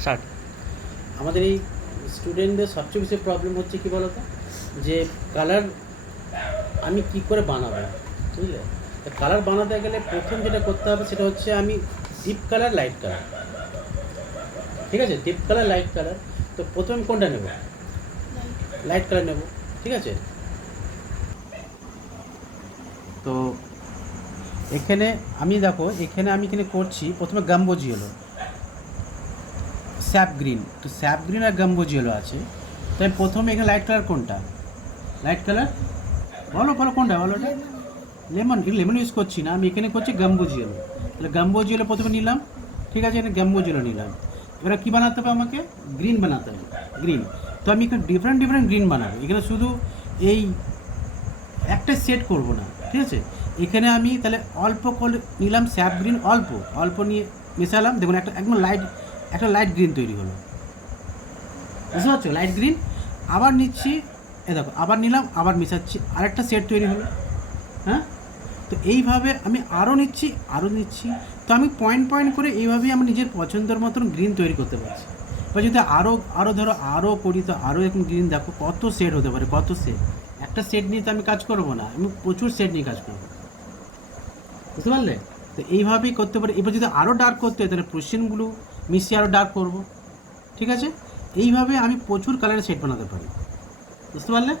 Start. আমাদের এই স্টুডেন্টদের সবচেয়ে বেশি প্রবলেম হচ্ছে কি বলতো, যে কালার আমি কি করে বানাবো, বুঝলে? কালার বানাতে গেলে প্রথম যেটা করতে হবে সেটা হচ্ছে আমি ডিপ কালার, লাইট কালার, ঠিক আছে? Deep colour, light colour. তো প্রথমে কোনটা নেব? লাইট কালার নেব, ঠিক আছে? তো এখানে আমি দেখো, এখানে আমি করছি প্রথমে গাম্বোজি হলো, স্যাপ গ্রিন। তো স্যাপ গ্রিন আর গাম্বোজি হলো আছে। তো আমি প্রথমে এখানে লাইট কালার কোনটা? লাইট কালার বলো বলো, কোনটা বলো? ওটা লেমন। লেমন ইউজ করছি না আমি, এখানে করছি গাম্বোজি হলো। তাহলে গাম্বোজি হলো প্রথমে নিলাম, ঠিক আছে? এখানে গাম্বোজি হলো নিলাম। এবার কী বানাতে হবে আমাকে? গ্রিন বানাতে হবে, গ্রিন। তো আমি এখানে ডিফারেন্ট ডিফারেন্ট গ্রিন বানাবো। এখানে শুধু এই একটা সেট করব না, ঠিক আছে? এখানে আমি তাহলে অল্প করে নিলাম স্যাপ গ্রিন, অল্প অল্প নিয়ে মেশালাম, দেখুন একটা একদম লাইট, একটা লাইট গ্রিন তৈরি হলো, বুঝতে পারছো? Light green. আবার নিচ্ছি, এ দেখো আবার নিলাম, আবার মেশাচ্ছি, আরেকটা সেট তৈরি হলো। হ্যাঁ, তো এইভাবে আমি আরও নিচ্ছি, আরও নিচ্ছি। তো আমি পয়েন্ট পয়েন্ট করে এইভাবেই আমার নিজের পছন্দের মতন গ্রিন তৈরি করতে পারছি। বা যদি আরও আরও ধরো আরও করি, তো আরও এখন গ্রিন দেখো কত সেট হতে পারে, কত সেট। একটা সেট নিয়ে তো আমি কাজ করবো না, আমি প্রচুর সেট নিয়ে কাজ করবো, বুঝতে পারলে? তো এইভাবেই করতে পারি। এবার যদি আরও ডার্ক করতে হয় তাহলে প্রুশিয়ানগুলো মিশিয়ে আরও ডার্ক করবো, ঠিক আছে? এইভাবে আমি প্রচুর কালারের সেট বানাতে পারি, বুঝতে পারলে?